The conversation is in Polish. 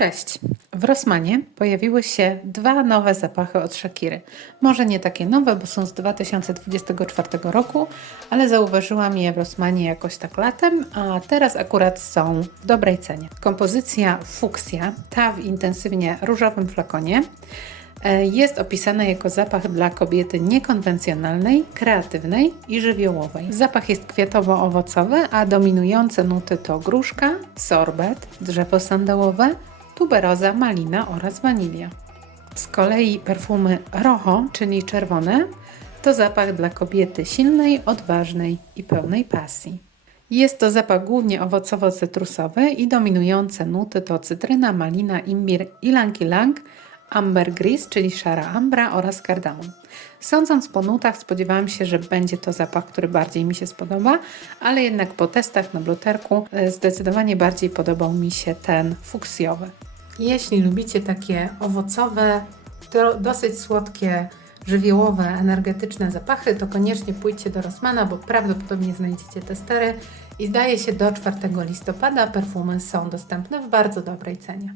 Cześć! W Rossmanie pojawiły się dwa nowe zapachy od Shakiry. Może nie takie nowe, bo są z 2024 roku, ale zauważyłam je w Rossmanie jakoś tak latem, a teraz akurat są w dobrej cenie. Kompozycja Fuchsia, ta w intensywnie różowym flakonie, e, jest opisana jako zapach dla kobiety niekonwencjonalnej, kreatywnej i żywiołowej. Zapach jest kwiatowo-owocowy, a dominujące nuty to gruszka, sorbet, drzewo sandałowe, tuberoza, malina oraz wanilia. Z kolei perfumy rojo, czyli czerwone, to zapach dla kobiety silnej, odważnej i pełnej pasji. Jest to zapach głównie owocowo-cytrusowy i dominujące nuty to cytryna, malina, imbir, ilang-ilang, ambergris, czyli szara ambra oraz kardamon. Sądząc po nutach spodziewałam się, że będzie to zapach, który bardziej mi się spodoba, ale jednak po testach na bluterku e, zdecydowanie bardziej podobał mi się ten fuksjowy. Jeśli lubicie takie owocowe, do, dosyć słodkie, żywiołowe, energetyczne zapachy, to koniecznie pójdźcie do Rossmana, bo prawdopodobnie znajdziecie te stery i zdaje się do 4 listopada perfumy są dostępne w bardzo dobrej cenie.